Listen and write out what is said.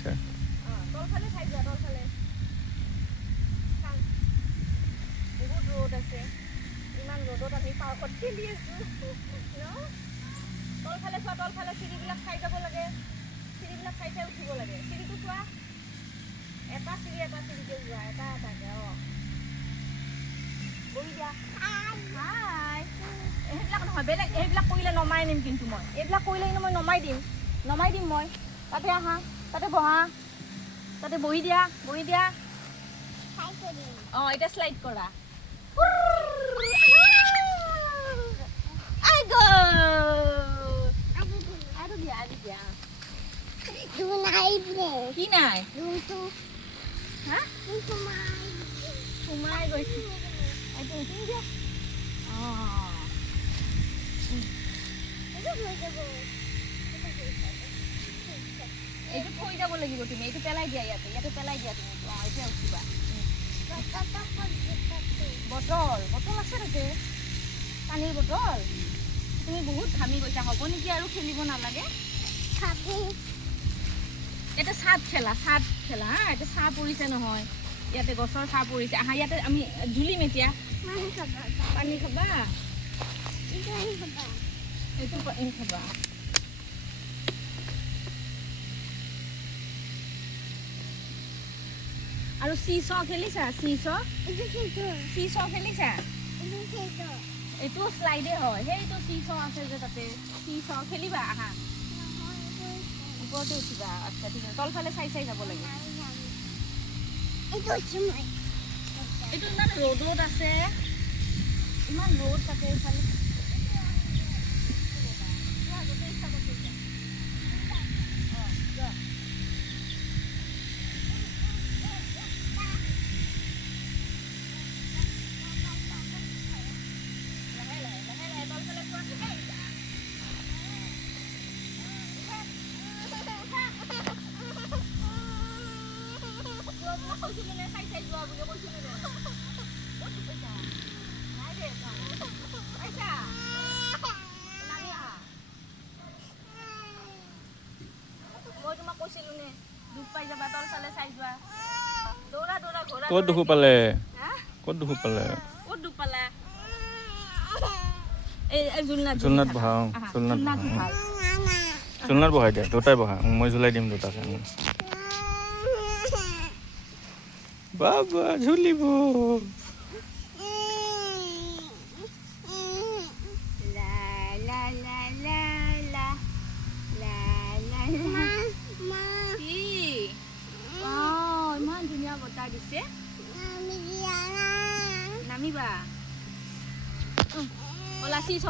লাগছে তলফালে চাই যোৱা তলফালে বহুত ৰ'দ আছে ইমান ৰ'দত আমি পাৰ্কত খেলি আছোঁ ন তলফালে চোৱা তলফালে চিৰিবিলাক চাই যাব লাগে চিৰিবিলাক চাই চাই উঠিব লাগে চিৰিটো চোৱা এটা চিৰিকে যোৱা এটা এটাকে বহি দিয়া হাই এইবিলাক নহয় বেলেগ এইবিলাক কৰিলে নমাই নিম কিন্তু মই এইবিলাক কৰিলে কিন্তু মই নমাই দিম মই তাতে আহা তাতে বহা তাতে বহি দিয়া এতিয়া স্লাইড কৰা কি নাই সোমাই গৈছে এইটো থৈ যাব লাগিব তুমি এইটো পেলাই দিয়া ইয়াতে পেলাই দিয়া তুমি এতিয়া উঠিবা বটল আছে তাতে পানীৰ বটল তুমি বহুত ঘামি গৈছা হ'ব নেকি আৰু খেলিব নালাগে ইয়াতে চাট খেলা হা ইয়াতে চাহ পৰিছে নহয় ইয়াতে গছৰ চাহ পৰিছে আহা ইয়াতে আমি ঝুলিম এতিয়া পানী খাবা এইটো পানী খাবা আৰু চিছ খেলিছা চিছ খেলিছা এইটো স্লাইডে হয় সেইটো চিছ আছে যে তাতে চিছ খেলিবা আহা ওপৰতে উঠিবা আচ্ছা ঠিক আছে তলফালে চাই যাব লাগে এইটো ইমান ৰ'দত আছে ইমান ৰ'দ থাকে এইফালে ক'ত দুখ পালে ঝুলনাত বহাই দিয়া দুটাই বহা মই ঝুলাই দিম দুটাকে বাবা ঝুলিব ইমান ধুনীয়া বতাহ দিছে নামিবা বলা চিছ